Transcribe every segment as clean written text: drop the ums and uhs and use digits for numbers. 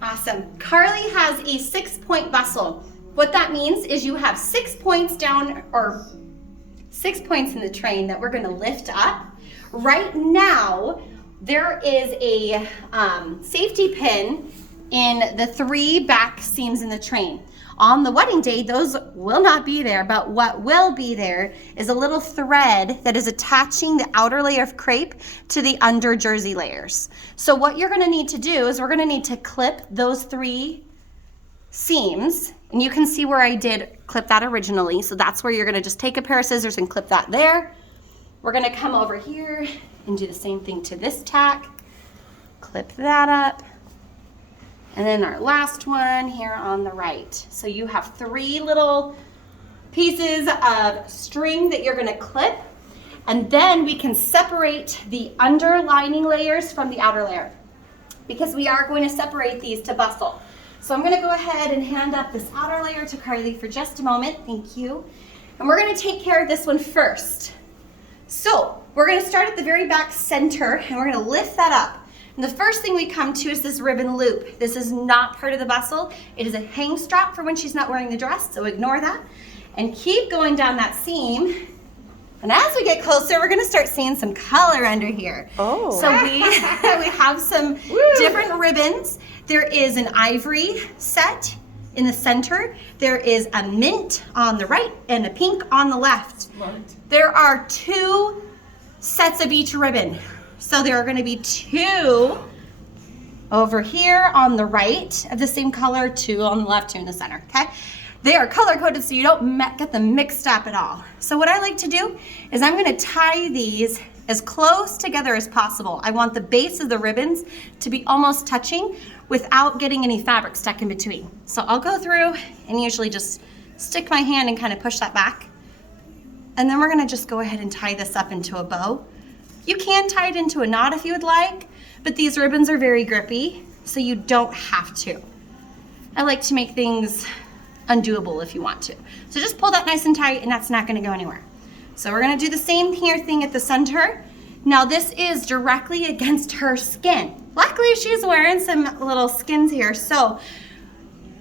Awesome. Carly has a 6-point bustle. What that means is you have 6 points down, or 6 points in the train that we're going to lift up. Right now, there is a safety pin in the 3 back seams in the train. On the wedding day, those will not be there, but what will be there is a little thread that is attaching the outer layer of crepe to the under jersey layers. So what you're gonna need to do is we're gonna need to clip those 3 seams, and you can see where I did clip that originally. So that's where you're gonna just take a pair of scissors and clip that there. We're gonna come over here and do the same thing to this tack, clip that up. And then our last one here on the right. So you have 3 little pieces of string that you're gonna clip, and then we can separate the underlining layers from the outer layer, because we are going to separate these to bustle. So I'm gonna go ahead and hand up this outer layer to Carly for just a moment, thank you. And we're gonna take care of this one first. So we're gonna start at the very back center, and we're gonna lift that up. And the first thing we come to is this ribbon loop. This is not part of the bustle. It is a hang strap for when she's not wearing the dress, so ignore that. And keep going down that seam. And as we get closer, we're gonna start seeing some color under here. Oh. So we have some different ribbons. There is an ivory set in the center. There is a mint on the right and a pink on the left. There are 2 sets of each ribbon. So there are going to be 2 over here on the right of the same color, 2 on the left, 2 in the center, okay? They are color coded so you don't get them mixed up at all. So what I like to do is I'm going to tie these as close together as possible. I want the base of the ribbons to be almost touching without getting any fabric stuck in between. So I'll go through and usually just stick my hand and kind of push that back. And then we're going to just go ahead and tie this up into a bow. You can tie it into a knot if you would like, but these ribbons are very grippy, so you don't have to. I like to make things undoable if you want to. So just pull that nice and tight, and that's not gonna go anywhere. So we're gonna do the same thing at the center. Now this is directly against her skin. Luckily she's wearing some little skins here, so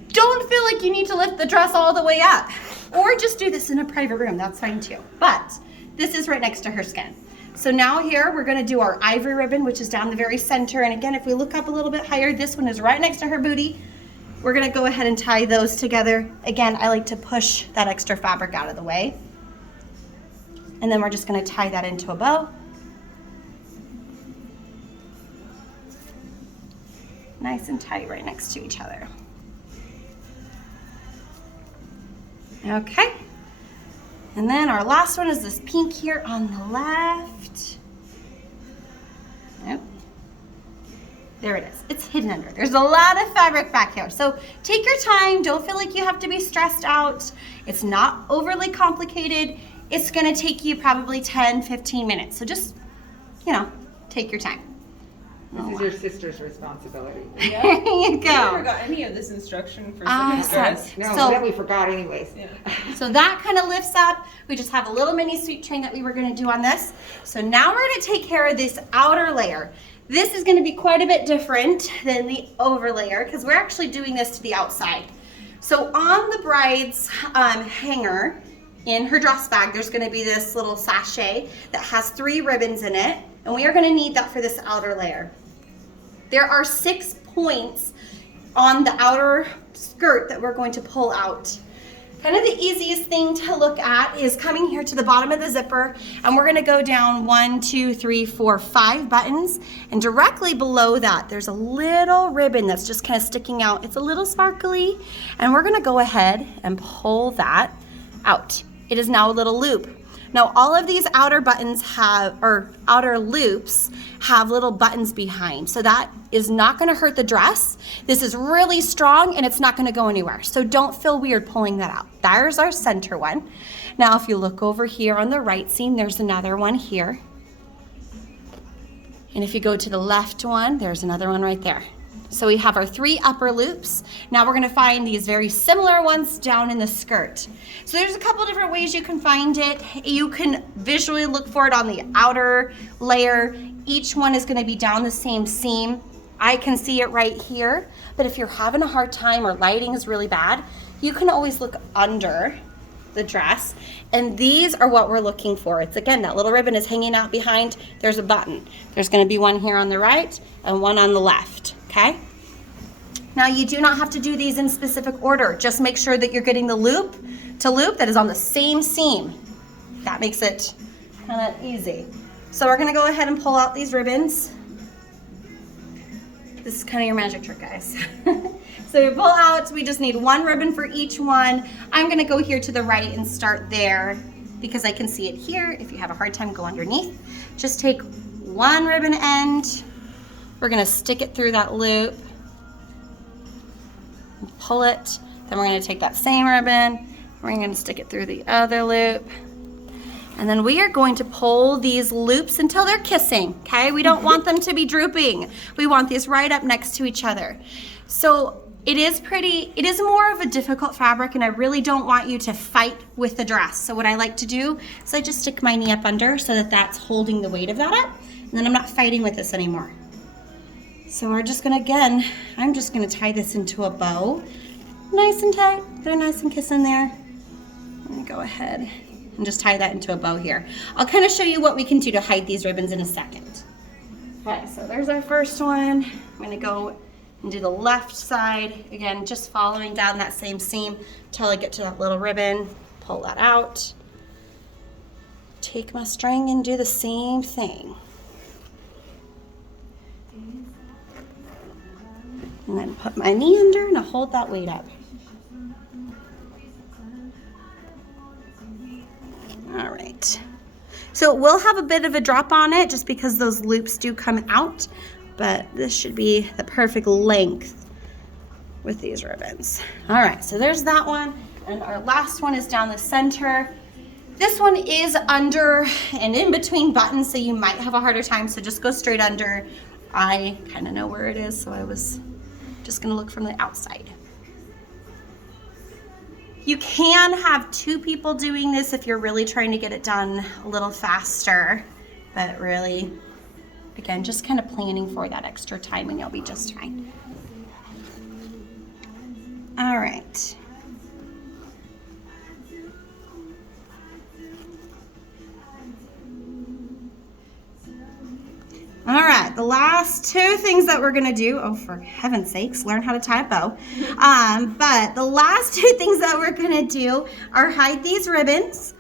don't feel like you need to lift the dress all the way up, or just do this in a private room, that's fine too. But this is right next to her skin. So now here we're gonna do our ivory ribbon, which is down the very center. And again, if we look up a little bit higher, this one is right next to her booty. We're gonna go ahead and tie those together. Again, I like to push that extra fabric out of the way. And then we're just gonna tie that into a bow. Nice and tight right next to each other. Okay. And then our last one is this pink here on the left. Yep. There it is. It's hidden under. There's a lot of fabric back here. So take your time. Don't feel like you have to be stressed out. It's not overly complicated. It's going to take you probably 10, 15 minutes. So just, take your time. This is your sister's responsibility. Yeah. There you go. I never got any of this instruction for second dress. No, So- that we forgot anyways. Yeah. So that kind of lifts up. We just have a little mini sweep train that we were going to do on this. So now we're going to take care of this outer layer. This is going to be quite a bit different than the over layer because we're actually doing this to the outside. So on the bride's hanger in her dress bag, there's going to be this little sachet that has 3 ribbons in it, and we are going to need that for this outer layer. There are 6 points on the outer skirt that we're going to pull out. Kind of the easiest thing to look at is coming here to the bottom of the zipper, and we're gonna go down 1, 2, 3, 4, 5 buttons, and directly below that there's a little ribbon that's just kind of sticking out. It's a little sparkly, and we're gonna go ahead and pull that out. It is now a little loop. Now all of these outer buttons outer loops have little buttons behind, so that is not gonna hurt the dress. This is really strong and it's not gonna go anywhere, so don't feel weird pulling that out. There's our center one. Now if you look over here on the right seam, there's another one here. And if you go to the left one, there's another one right there. So we have our 3 upper loops. Now we're gonna find these very similar ones down in the skirt. So there's a couple different ways you can find it. You can visually look for it on the outer layer each one is gonna be down the same seam. I can see it right here, but if you're having a hard time or lighting is really bad, you can always look under the dress, and these are what we're looking for. It's again, that little ribbon is hanging out behind, there's a button. There's gonna be one here on the right and one on the left, okay? Now you do not have to do these in specific order. Just make sure that you're getting the loop to loop that is on the same seam. That makes it kind of easy. So we're gonna go ahead and pull out these ribbons. This is kind of your magic trick, guys. So you pull out, we just need one ribbon for each one. I'm gonna go here to the right and start there because I can see it here. If you have a hard time, go underneath. Just take one ribbon end. We're gonna stick it through that loop. Pull it. Then we're gonna take that same ribbon. We're gonna stick it through the other loop. And then we are going to pull these loops until they're kissing, okay? We don't want them to be drooping. We want these right up next to each other. So it is more of a difficult fabric, and I really don't want you to fight with the dress. So what I like to do is I just stick my knee up under so that that's holding the weight of that up, and then I'm not fighting with this anymore. So we're just gonna, again, I'm just gonna tie this into a bow. Nice and tight, they're nice and kissing there. I'm gonna go ahead and just tie that into a bow here. I'll kind of show you what we can do to hide these ribbons in a second. Okay, so there's our first one. I'm gonna go and do the left side. Again, just following down that same seam until I get to that little ribbon. Pull that out. Take my string and do the same thing. And then put my knee under and I'll hold that weight up. All right. So it will have a bit of a drop on it just because those loops do come out, but this should be the perfect length with these ribbons. All right, so there's that one. And our last one is down the center. This one is under and in between buttons, so you might have a harder time, so just go straight under. I kind of know where it is, so I was just gonna look from the outside. You can have two people doing this if you're really trying to get it done a little faster, but really, again, just kind of planning for that extra time and you'll be just fine. All right. All right, the last two things that we're gonna do, oh, for heaven's sakes, learn how to tie a bow. But the last two things that we're gonna do are hide these ribbons,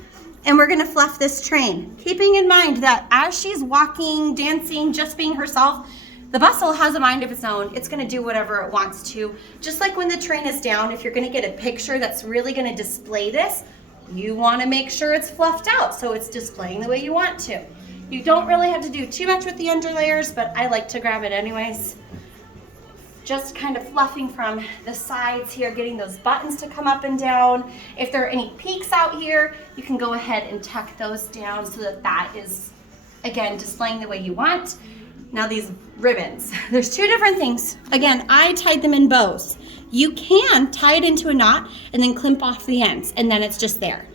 and we're gonna fluff this train. Keeping in mind that as she's walking, dancing, just being herself, the bustle has a mind of its own. It's gonna do whatever it wants to. Just like when the train is down, if you're gonna get a picture that's really gonna display this, you wanna make sure it's fluffed out so it's displaying the way you want to. You don't really have to do too much with the underlayers, but I like to grab it anyways. Just kind of fluffing from the sides here, getting those buttons to come up and down. If there are any peaks out here, you can go ahead and tuck those down so that that is, again, displaying the way you want. Now these ribbons, there's two different things. Again, I tied them in bows. You can tie it into a knot and then clip off the ends, and then it's just there.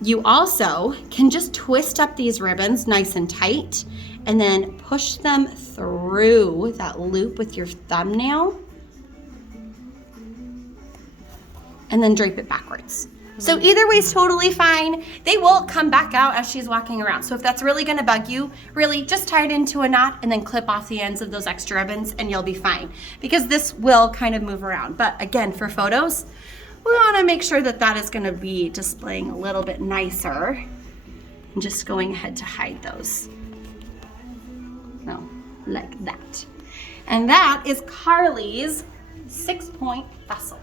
You also can just twist up these ribbons nice and tight and then push them through that loop with your thumbnail and then drape it backwards. So either way is totally fine. They will come back out as she's walking around. So if that's really gonna bug you, really just tie it into a knot and then clip off the ends of those extra ribbons and you'll be fine, because this will kind of move around. But again, for photos, we wanna make sure that that is gonna be displaying a little bit nicer. I'm just going ahead to hide those. No, like that. And that is Carly's 6-point bustle.